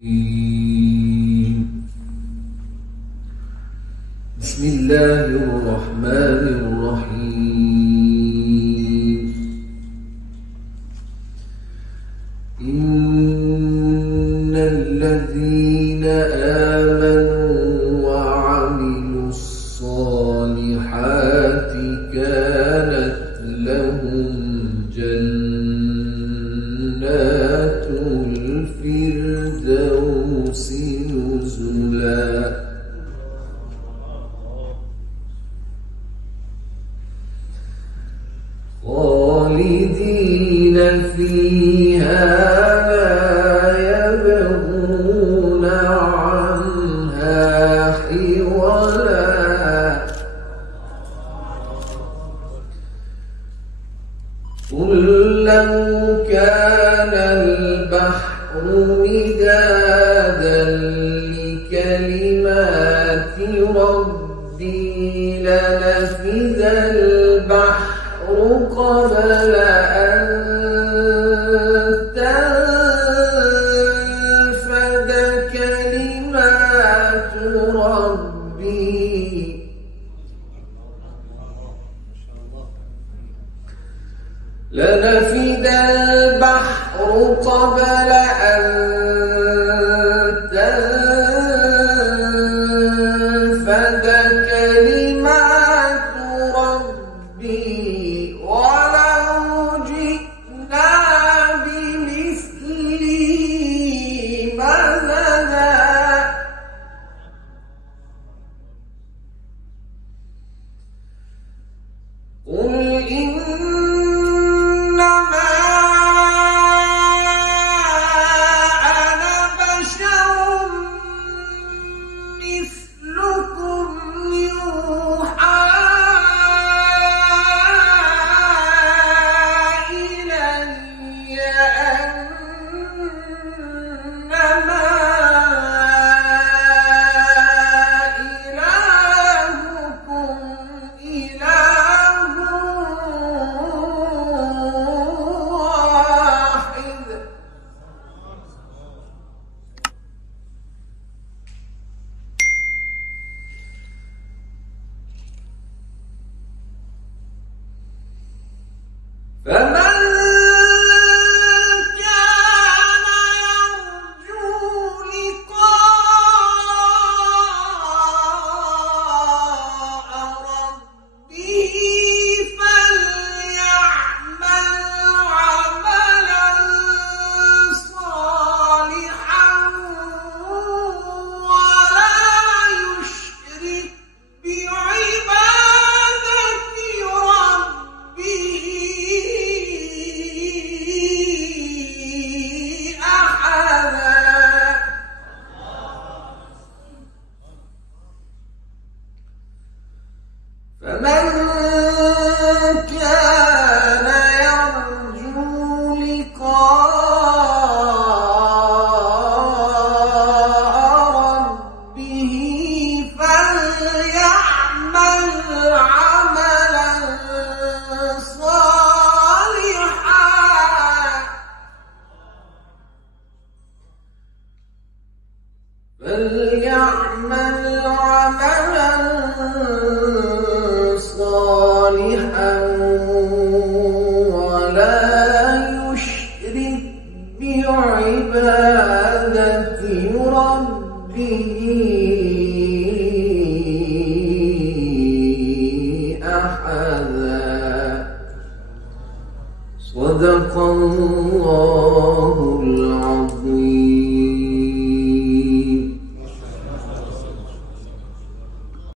بسم الله الرحمن الرحيم. إن الذين آمنوا وعملوا الصالحات كانت لهم جنات الفردوس نزلا خالدين فيها لا يبغون عنها حولا. قل لو كان البحر مدادا لكلمات ربي لنفد البحر قبل أن تنفد كلمات ربي لنفد البحر قبل أن تنفد كلمات ربي ولو جئنا بمثله مددا. قل إنما أنا بشر مثلكم يوحى إلي أنما إلهكم إله واحد. فمن كان يرجو لقاء ربه فليعمل عملا صالحا ولا يشرك بعبادة ربه أحدا. فمن كان يرجو لقاء ربه فليعمل عملا صالحا ولا يشرك بعبادة ربه أحدا. صدق الله العظيم.